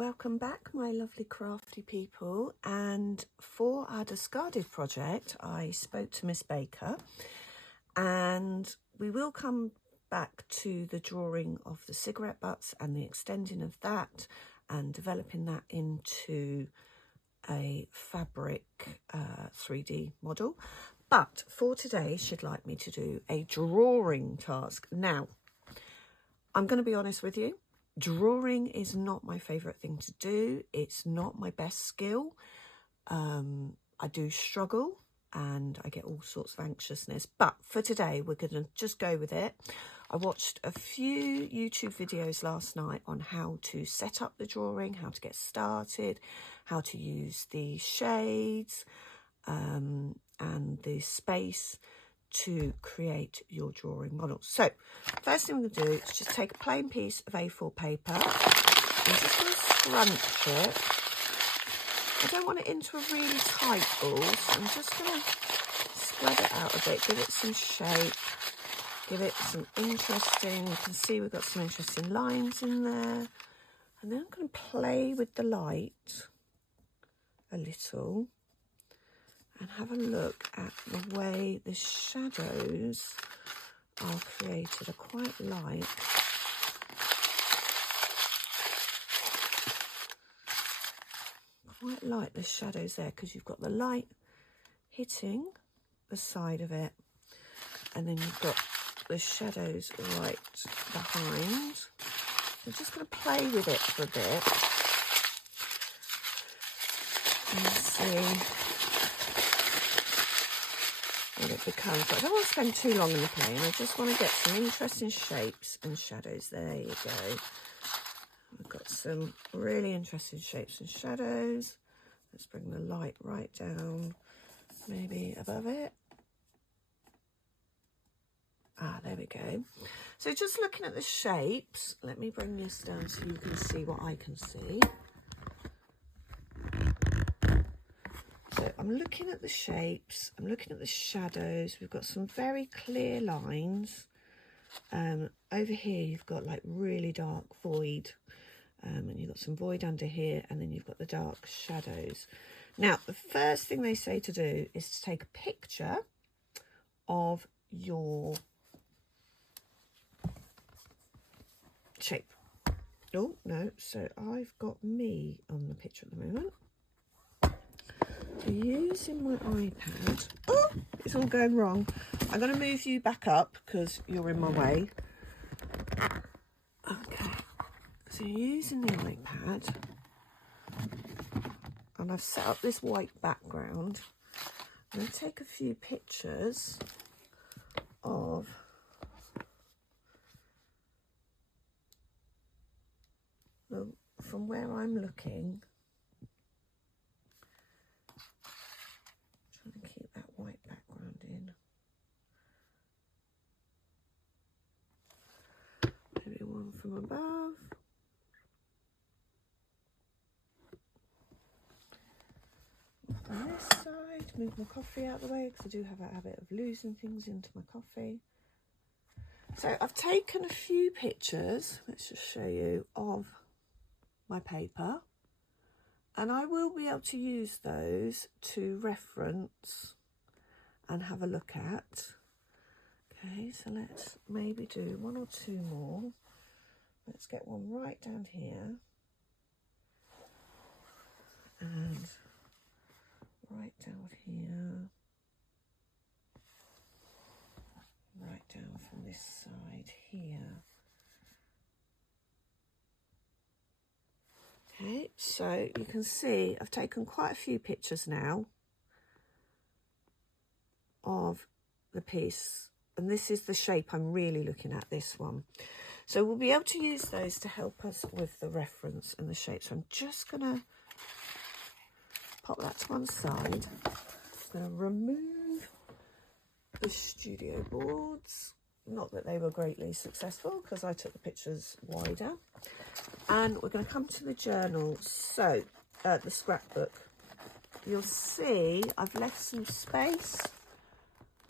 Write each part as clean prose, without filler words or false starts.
Welcome back, my lovely crafty people, and for our DiScArDeD project I spoke to Miss Baker, and we will come back to the drawing of the cigarette butts and the extending of that and developing that into a fabric 3D model. But for today she'd like me to do a drawing task. Now I'm going to be honest with you, drawing is not my favourite thing to do. It's not my best skill. I do struggle and I get all sorts of anxiousness. But for today, we're going to just go with it. I watched a few YouTube videos last night on how to set up the drawing, how to get started, how to use the shades and the space to create your drawing model. So first thing we're going to do is just take a plain piece of A4 paper. I'm just going to scrunch it. I don't want it into a really tight ball, so I'm just going to spread it out a bit, give it some shape, give it some interesting, you can see we've got some interesting lines in there. And then I'm going to play with the light a little and have a look at the way the shadows are created. I quite like the shadows there, because you've got the light hitting the side of it and then you've got the shadows right behind. I'm just going to play with it for a bit and see what it becomes. But I don't want to spend too long in the plane. I just want to get some interesting shapes and shadows. There you go. We've got some really interesting shapes and shadows. Let's bring the light right down, maybe above it. There we go. So just looking at the shapes, let me bring this down so you can see what I can see. So I'm looking at the shapes, I'm looking at the shadows. We've got some very clear lines. Over here you've got like really dark void, and you've got some void under here, and then you've got the dark shadows. Now the first thing they say to do is to take a picture of your shape. Oh no, so I've got me on the picture at the moment. So using my iPad, oh, it's all going wrong. I'm going to move you back up because you're in my way. Okay, so using the iPad, and I've set up this white background. I'm going to take a few pictures of from where I'm looking. Trying to keep that white background in. Maybe one from above. On this side, move my coffee out of the way because I do have a habit of losing things into my coffee. So I've taken a few pictures, let's just show you, of my paper, and I will be able to use those to reference and have a look at. Okay, so let's maybe do one or two more. Let's get one right down here and right down here, right down from this side here. Okay, so you can see I've taken quite a few pictures now of the piece, and this is the shape I'm really looking at, this one. So we'll be able to use those to help us with the reference and the shape. So I'm just going to pop that to one side. I'm going to remove the studio boards. Not that they were greatly successful because I took the pictures wider. And we're going to come to the journal. So, the scrapbook. You'll see I've left some space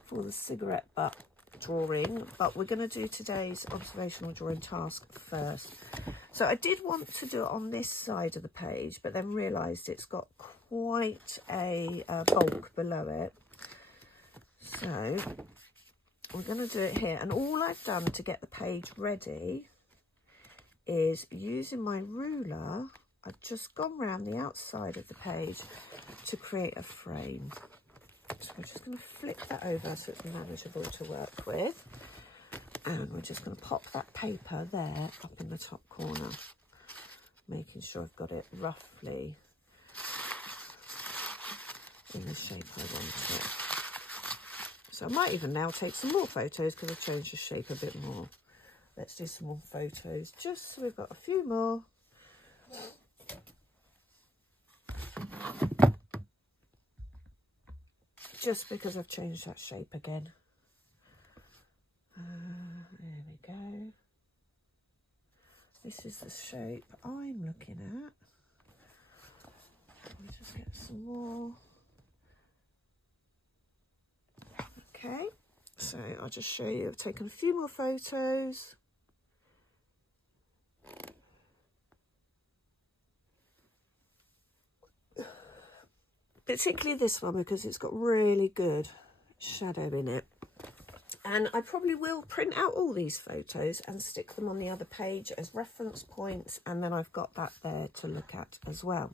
for the cigarette butt drawing, but we're going to do today's observational drawing task first. So I did want to do it on this side of the page, but then realised it's got quite a bulk below it. So we're going to do it here. And all I've done to get the page ready is using my ruler, I've just gone round the outside of the page to create a frame. So we're just going to flip that over so it's manageable to work with. And we're just going to pop that paper there up in the top corner, making sure I've got it roughly in the shape I want it. So I might even now take some more photos because I've changed the shape a bit more. Let's do some more photos just so we've got a few more. Just because I've changed that shape again. There we go. This is the shape I'm looking at. Let me just get some more. Okay, so I'll just show you. I've taken a few more photos. Particularly this one because it's got really good shadow in it. And I probably will print out all these photos and stick them on the other page as reference points, and then I've got that there to look at as well.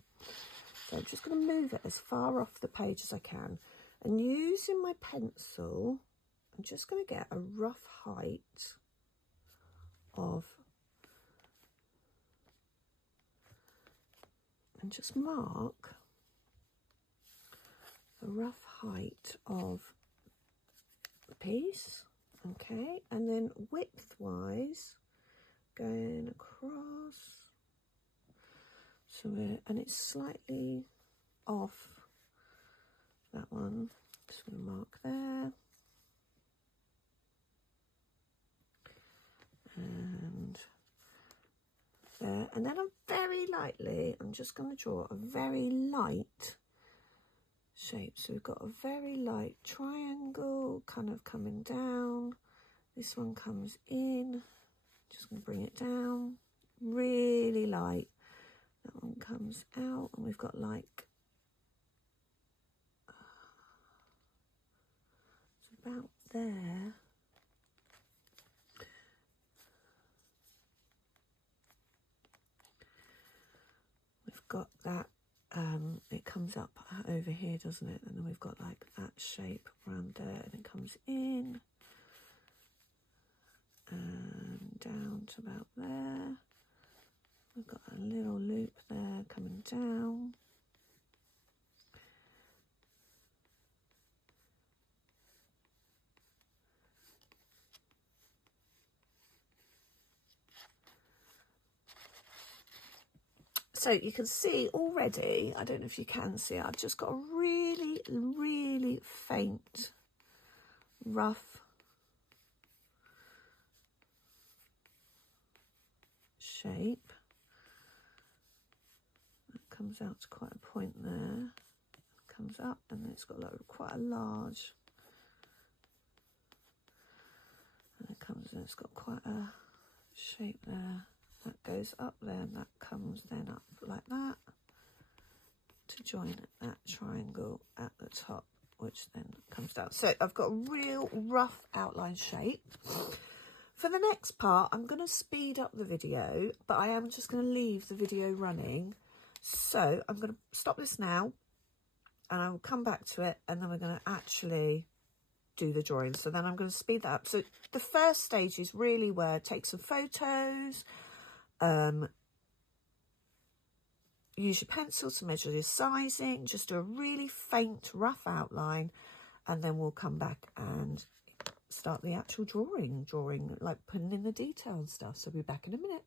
So I'm just going to move it as far off the page as I can, and using my pencil, I'm just going to get a rough height of, and just mark a rough height of the piece. Okay, and then width wise going across, so and it's slightly off that one, just going to mark there, and there, and then I'm very lightly, I'm just going to draw a very light shape. So we've got a very light triangle kind of coming down. This one comes in, just going to bring it down, really light. That one comes out, and we've got like, it's about there. We've got that, it comes up over here, doesn't it? And then we've got like that shape around there, and it comes in and down to about there. We've got a little loop there coming down. So you can see already, I don't know if you can see it, I've just got a really, really faint, rough shape. That comes out to quite a point there, comes up, and then it's got like quite a large, and it comes in, it's got quite a shape there. That goes up there, and that comes then up like that to join that triangle at the top, which then comes down. So I've got a real rough outline shape. For the next part, I'm going to speed up the video, but I am just going to leave the video running. So I'm going to stop this now, and I will come back to it, and then we're going to actually do the drawing. So then I'm going to speed that up. So the first stage is really where take some photos, use your pencil to measure your sizing, just do a really faint rough outline, and then we'll come back and start the actual drawing, like putting in the detail and stuff. So I'll be back in a minute.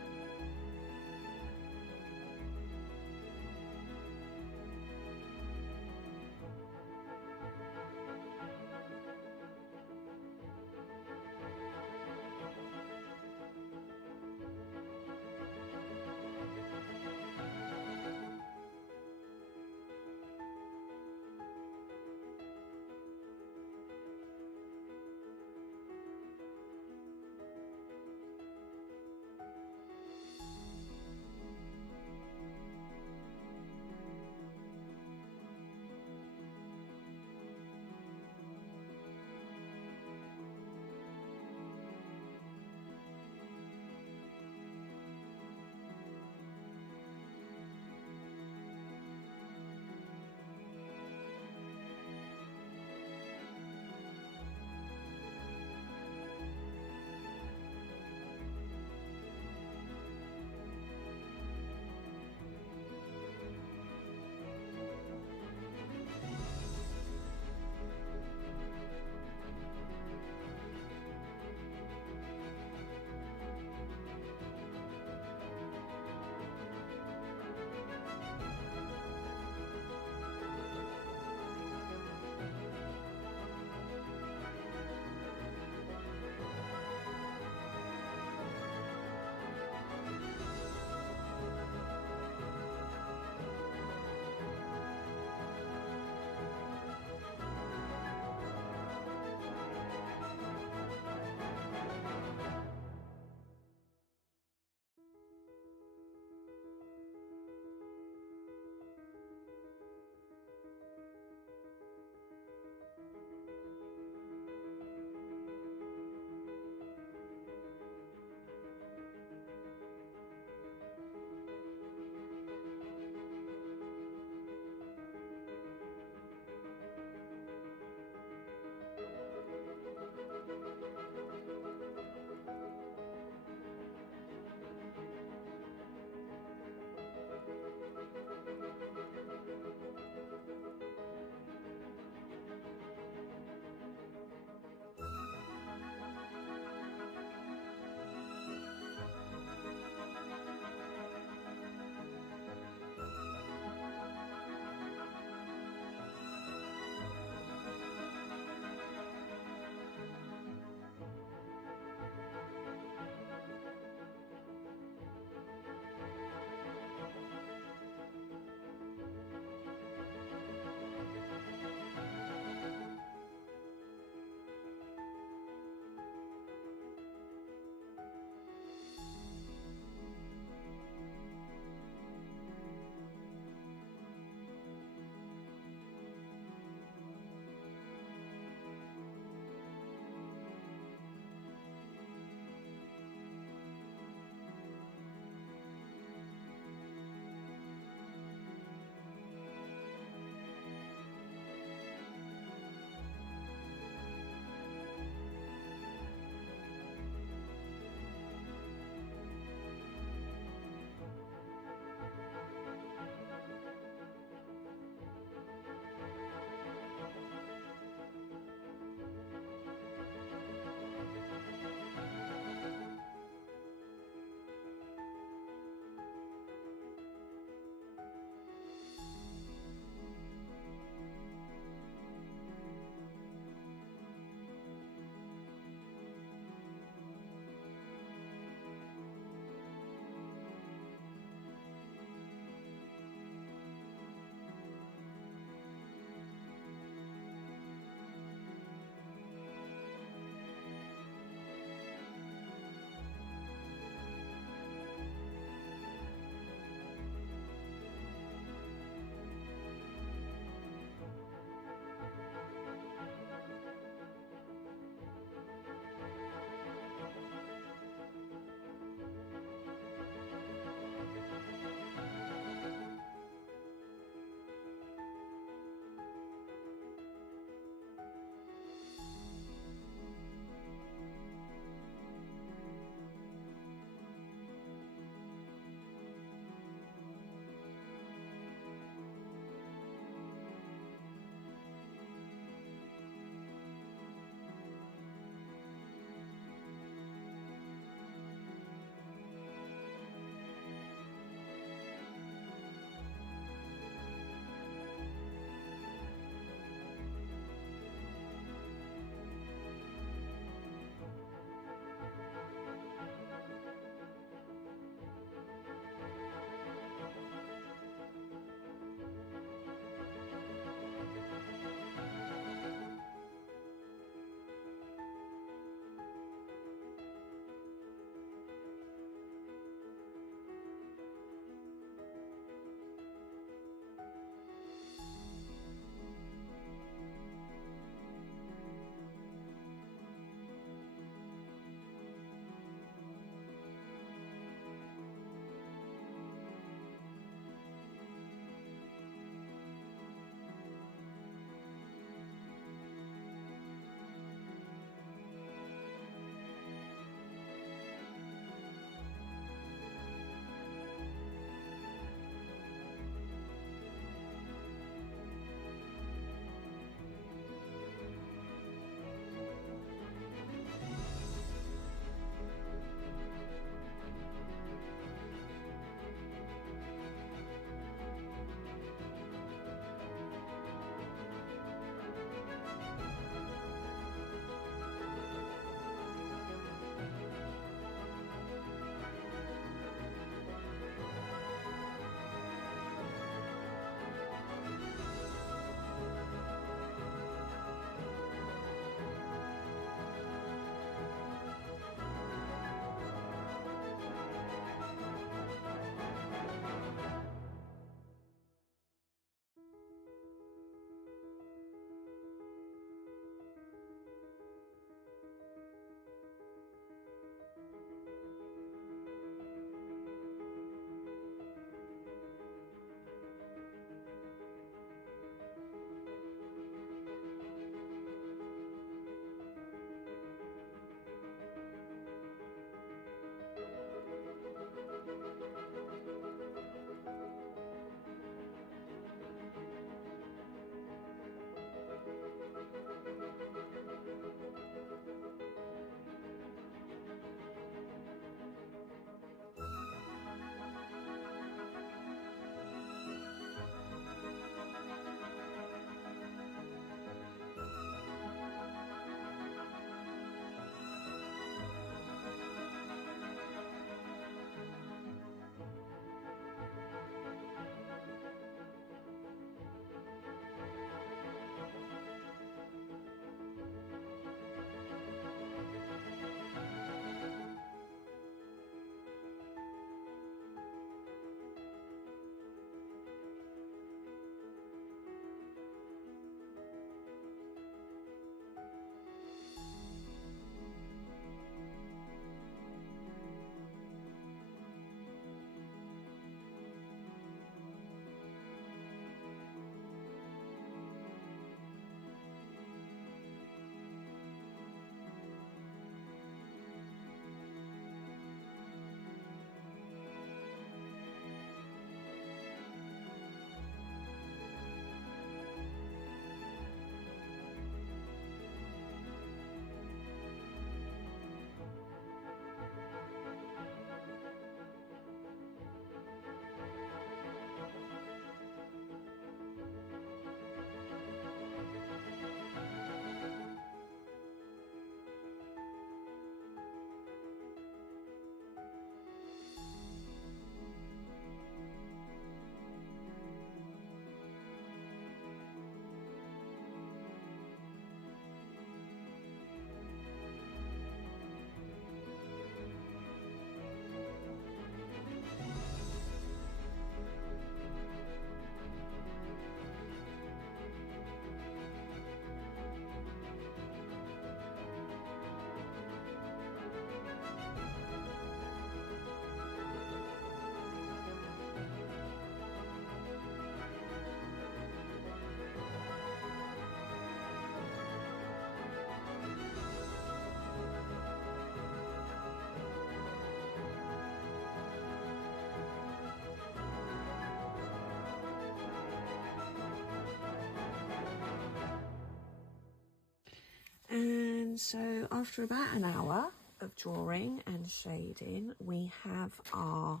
And so after about an hour of drawing and shading, we have our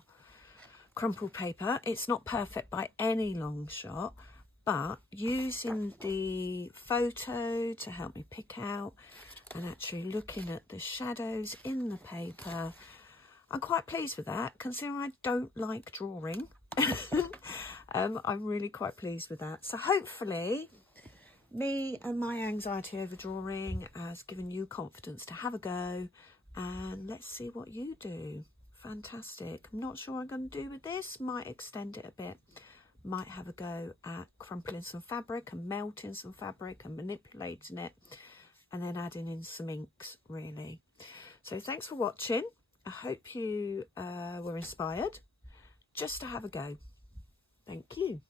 crumpled paper. It's not perfect by any long shot, but using the photo to help me pick out and actually looking at the shadows in the paper, I'm quite pleased with that, considering I don't like drawing. I'm really quite pleased with that. So hopefully me and my anxiety over drawing has given you confidence to have a go, and let's see what you do. Fantastic. I'm not sure what I'm going to do with this. Might extend it a bit. Might have a go at crumpling some fabric and melting some fabric and manipulating it, and then adding in some inks, really. So thanks for watching. I hope you were inspired just to have a go. Thank you.